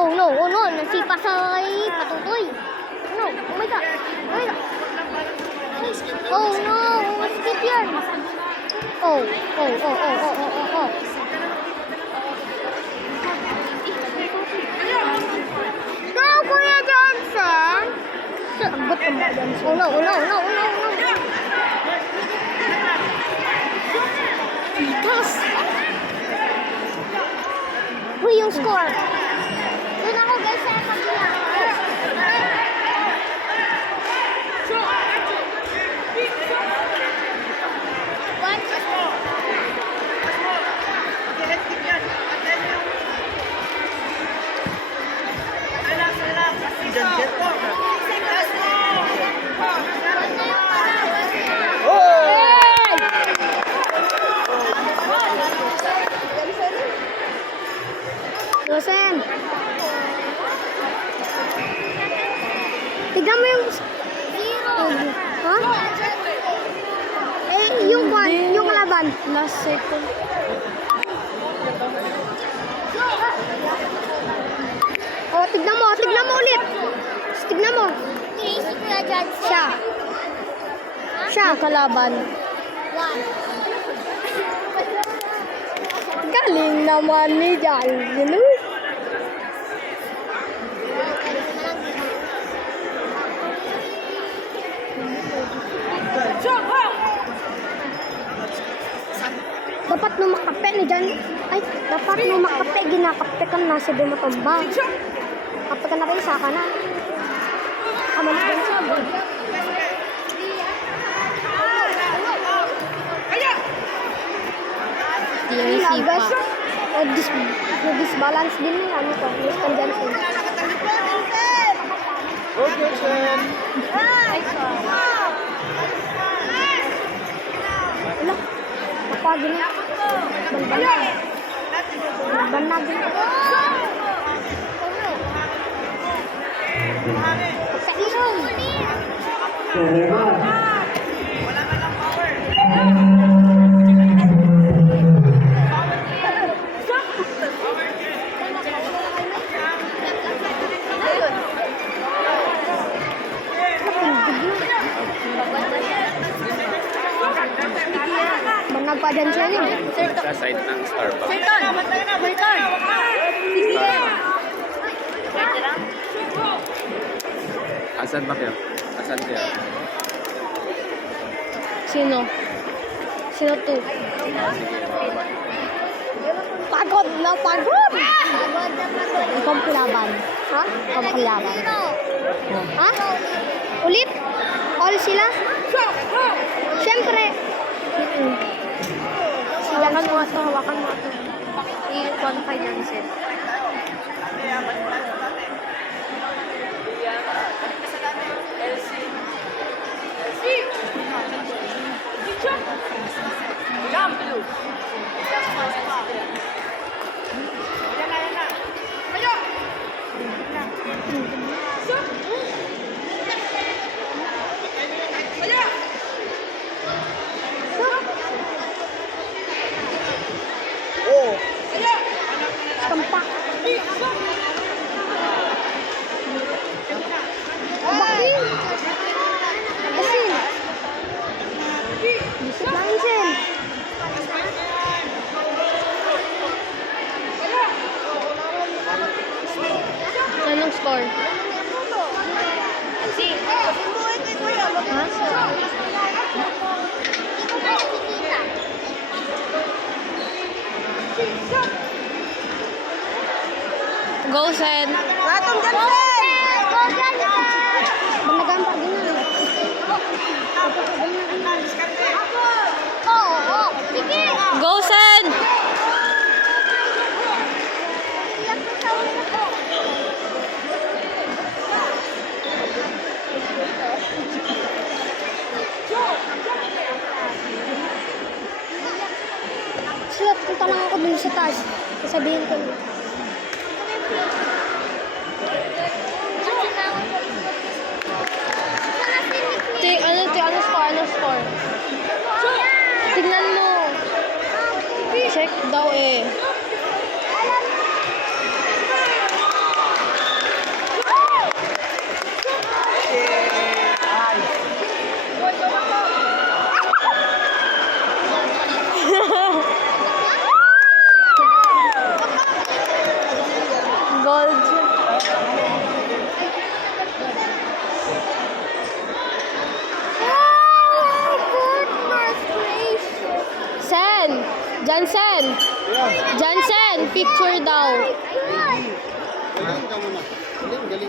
Oh no, nasipa sa patutoy. No, oh my god. Oh my god. Oh no, skip yan. Oh. Go, Kuya Johnson. Ambot ka ba, Johnson? Oh no. Titas. Uy, yung score. Doon ako guys sa kabila. Dosen. Tignan mo yung zero. Ha? Yung kalaban. Last second. Oh, tignan mo ulit. Tignan mo. Siya kalaban. Galing naman ni Jalvin. Dapat nung makape ni Jan. Ay, dapat nung makape, ginakape ka na sa dumatumba. Kape ka na rin sa kana. Kamalit din siya. Disbalance din yung ano ko. Mr. Johnson. Go, Johnson! Wala. Napagin na. Banagin na. Sa ilong. Banag pa dyan siya yun. Sa side ng Starbucks. Sirton! Asan ba kayo? Asan kayo? Sino to? Pagod. Ikaw ang kilaban. Ha? Ikaw ang kilaban. Ha? Ulit? All sila? Siyempre. Hawakan mo ito. I-qualify niya si Tampak. Bakit? Asin. Lansin. Anong score? Go, Sen. Atong Johnson! Banagan pa din na. Sige. Go, Sen. Sila, punta lang ako dun sa taas. Sabihin ko. Ano score? Tingnan mo. Check daw eh. Gold. Sen! Jansen! Jansen! Picture daw. Galing ka muna. Galing, galing.